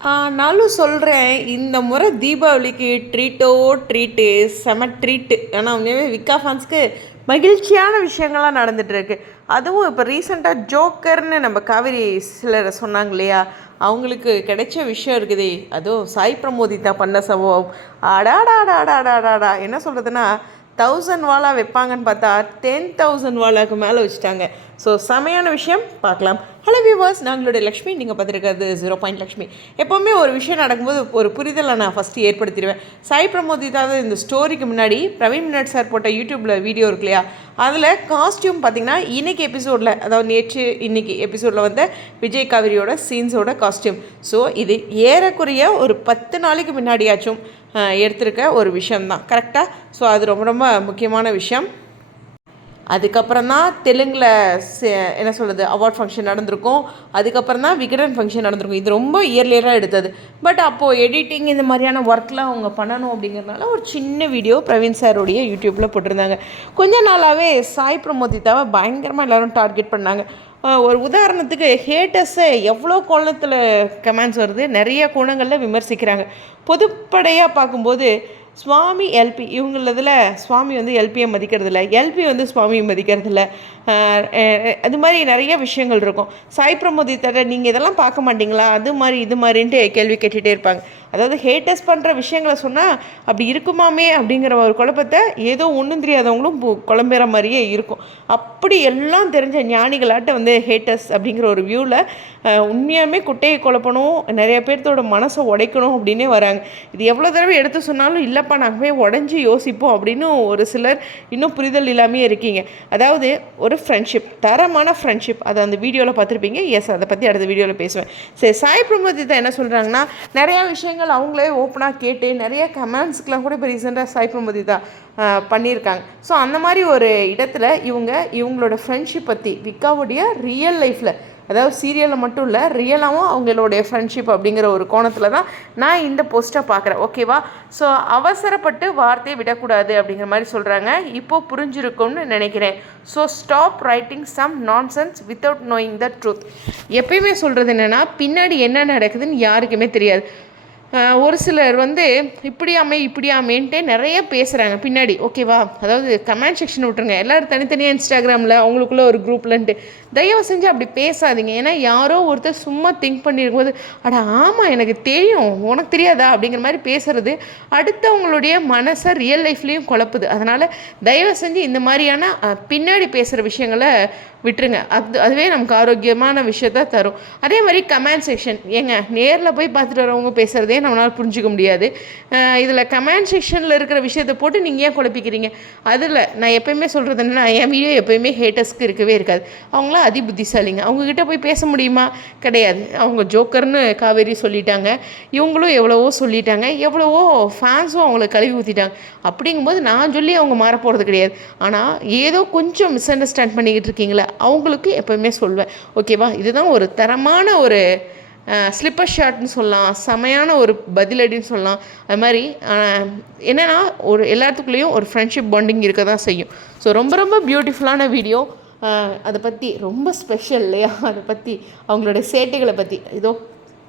நானும் சொல்கிறேன் இந்த முறை தீபாவளிக்கு ட்ரீட்டோ ட்ரீட்டு செம ட்ரீட்டு ஏன்னா உண்மையாகவே விக்கா ஃபேன்ஸ்க்கு மகிழ்ச்சியான விஷயங்கள்லாம் நடந்துகிட்ருக்கு அதுவும் இப்போ ரீசெண்டாக ஜோக்கர்னு நம்ம காவேரி சிலர் சொன்னாங்க இல்லையா? அவங்களுக்கு கிடைச்ச விஷயம் இருக்குதே. அதுவும் சாய் பிரமோதிதா பண்ண சம்பவம். அடாடாடாடாடாடாடா. என்ன சொல்கிறதுனா தௌசண்ட் வாலா வைப்பாங்கன்னு பார்த்தா டென் தௌசண்ட் வாலாக்கு மேலே வச்சுட்டாங்க. ஸோ செமையான விஷயம். பார்க்கலாம். ஹலோ வியூவர்ஸ் நாங்களுடைய லக்ஷ்மி நீங்கள் பார்த்துருக்கிறது ஜீரோ பாயிண்ட் லக்ஷ்மி. எப்போவுமே ஒரு விஷயம் நடக்கும்போது ஒரு புரிதலை நான் ஃபஸ்ட்டு ஏற்படுத்திடுவேன். சாய் பிரமோதிதாவது இந்த ஸ்டோரிக்கு முன்னாடி பிரவீன் மினட் சார் போட்ட யூடியூப்பில் வீடியோ இருக்கு இல்லையா? அதில் காஸ்டியூம் பார்த்தீங்கன்னா இன்றைக்கி எபிசோடில் அதாவது நேற்று இன்றைக்கி எபிசோடில் வந்த விஜய் காவிரியோட சீன்ஸோட காஸ்டியூம் ஸோ இது ஏறக்குறைய ஒரு பத்து நாளைக்கு முன்னாடியாச்சும் எடுத்திருக்க ஒரு விஷயம்தான். கரெக்டாக ஸோ அது ரொம்ப ரொம்ப முக்கியமான விஷயம். அதுக்கப்புறம் தான் தெலுங்கில் என்ன சொல்கிறது அவார்ட் ஃபங்க்ஷன் நடந்திருக்கும். அதுக்கப்புறம் தான் விகடன் ஃபங்க்ஷன் நடந்திருக்கும். இது ரொம்ப இயர்லியராக எடுத்தது. பட் அப்போது எடிட்டிங் இந்த மாதிரியான ஒர்க்லாம் அவங்க பண்ணணும் அப்படிங்கிறதுனால ஒரு சின்ன வீடியோ பிரவீன் சாருடைய யூடியூப்பில் போட்டிருந்தாங்க. கொஞ்ச நாளாகவே சாய் பிரமோதிதாவை பயங்கரமாக எல்லோரும் டார்கெட் பண்ணாங்க. ஒரு உதாரணத்துக்கு ஹேட்டர்ஸை எவ்வளோ கோணத்தில் கமெண்ட்ஸ் வருது நிறைய கோணங்களில் விமர்சிக்கிறாங்க. பொதுப்படையாக பார்க்கும்போது சுவாமி எல்பி இவங்களதில் சுவாமி வந்து எல்பியை மதிக்கிறதில்ல. எல்பி வந்து சுவாமியை மதிக்கிறதில்ல. அது மாதிரி நிறைய விஷயங்கள் இருக்கும். சாய் பிரமோதித்தர நீங்கள் இதெல்லாம் பார்க்க மாட்டீங்களா? அது மாதிரி இது மாதிரின்ட்டு கேள்வி கேட்டுகிட்டே இருப்பாங்க. அதாவது ஹேட்டர்ஸ் பண்ணுற விஷயங்களை சொன்னால் அப்படி இருக்குமாமே அப்படிங்கிற ஒரு குழப்பத்தை ஏதோ ஒன்றும் தெரியாதவங்களும் பு- குழம்புற மாதிரியே இருக்கும். அப்படி எல்லாம் தெரிஞ்ச ஞானிகளாட்ட வந்து ஹேட்டர்ஸ் அப்படிங்கிற ஒரு வியூவில் உண்மையாலுமே குட்டையை குழப்பணும் நிறைய பேர்த்தோட மனசை உடைக்கணும் அப்படின்னே வராங்க. இது எவ்வளோ தடவை எடுத்து சொன்னாலும் இல்லைப்பா நாங்கள் உடஞ்சி யோசிப்போம் அப்படின்னு ஒரு சிலர் இன்னும் புரிதல் இல்லாமே இருக்கீங்க. அதாவது ஒரு ஃப்ரெண்ட்ஷிப் தரமான ஃப்ரெண்ட்ஷிப் அதை அந்த வீடியோவில் பார்த்துருப்பீங்க. எஸ் அதை பற்றி அடுத்த வீடியோவில் பேசுவேன். சரி சாய் பிரமோதிதா என்ன சொல்கிறாங்கன்னா நிறையா விஷயங்கள் அவங்களே ஓப்பனாக கேட்டு நிறைய கமெண்ட்ஸ்க்கெலாம் கூட இப்போ ரீசெண்டாக சாய்ப்புமதி தான் பண்ணியிருக்காங்க. ஸோ அந்த மாதிரி ஒரு இடத்துல இவங்க இவங்களோட ஃப்ரெண்ட்ஷிப் பற்றி விக்காவுடைய ரியல் லைஃப்பில் அதாவது சீரியலில் மட்டும் இல்லை ரியலாகவும் அவங்களுடைய ஃப்ரெண்ட்ஷிப் அப்படிங்கிற ஒரு கோணத்தில் தான் நான் இந்த போஸ்ட்டை பார்க்குறேன். ஓகேவா ஸோ அவசரப்பட்டு வார்த்தையை விடக்கூடாது அப்படிங்கிற மாதிரி சொல்கிறாங்க இப்போ புரிஞ்சிருக்கும்னு நினைக்கிறேன். So stop writing some nonsense without knowing the truth எப்பயுமே சொல்கிறது என்னென்னா பின்னாடி என்ன நடக்குதுன்னு யாருக்குமே தெரியாது. ஒரு சிலர் வந்து இப்படியாமே இப்படியாமேன்ட்டு நிறைய பேசுகிறாங்க பின்னாடி ஓகேவா அதாவது கமெண்ட் செக்ஷன் விட்ருங்க எல்லோரும் தனித்தனியாக இன்ஸ்டாகிராமில் அவங்களுக்குள்ள ஒரு குரூப்லன்ட்டு தயவு செஞ்சு அப்படி பேசாதீங்க. ஏன்னா யாரோ ஒருத்தர் சும்மா திங்க் பண்ணியிருக்கும்போது அட ஆமாம் எனக்கு தெரியும். உனக்கு தெரியாதா? அப்படிங்கிற மாதிரி பேசுறது அடுத்தவங்களுடைய மனசை ரியல் லைஃப்லேயும் குழப்புது. அதனால் தயவு செஞ்சு இந்த மாதிரியான பின்னாடி பேசுகிற விஷயங்களை விட்டுருங்க. அது அதுவே நமக்கு ஆரோக்கியமான விஷயத்த தரும். அதே மாதிரி கமெண்ட் செக்ஷன் ஏங்க நேரில் போய் பார்த்துட்டு வரவங்க பேசுகிறதே நம்மளால் புரிஞ்சுக்க முடியாது. இதில் கமெண்ட் செக்ஷனில் இருக்கிற விஷயத்தை போட்டு நீங்கள் ஏன் குழப்பிக்கிறீங்க? அதில் நான் எப்பயுமே சொல்கிறது என்ன என் வீடியோ எப்பயுமே ஹேட்டர்ஸ்க்கு இருக்கவே இருக்காது. அவங்களாம் அதி புத்திசாலிங்க அவங்கக்கிட்ட போய் பேச முடியுமா? கிடையாது. அவங்க ஜோக்கர்னு காவேரி சொல்லிட்டாங்க. இவங்களும் எவ்வளவோ சொல்லிட்டாங்க. எவ்வளவோ ஃபேன்ஸும் அவங்கள கழுவி ஊற்றிட்டாங்க அப்படிங்கும்போது நான் சொல்லி அவங்க மாற போகிறது கிடையாது. ஆனால் ஏதோ கொஞ்சம் மிஸ் அண்டர்ஸ்டாண்ட் பண்ணிக்கிட்டு இருக்கீங்களே அவங்களுக்கு எப்போயுமே சொல்வேன். ஓகேவா? இதுதான் ஒரு தரமான ஒரு ஸ்லிப்பர் ஷாட்னு சொல்லலாம் செமையான ஒரு பதிலடின்னு சொல்லலாம். அது மாதிரி என்னென்னா ஒரு எல்லாத்துக்குள்ளேயும் ஒரு ஃப்ரெண்ட்ஷிப் பாண்டிங் இருக்க தான் செய்யும். ஸோ ரொம்ப ரொம்ப பியூட்டிஃபுல்லான வீடியோ அதை பற்றி ரொம்ப ஸ்பெஷல் இல்லையா? அதை பற்றி அவங்களோட சேட்டைகளை பற்றி இதோ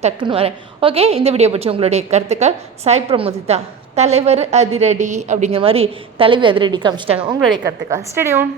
டக்குன்னு வரேன். ஓகே இந்த வீடியோ பற்றி உங்களுடைய கருத்துக்கள். சாய் பிரமோதிதா தலைவர் அதிரடி அப்படிங்கிற மாதிரி தலைவி அதிரடி காமிச்சிட்டாங்க உங்களுடைய கருத்துக்கள். ஸ்டேடியம்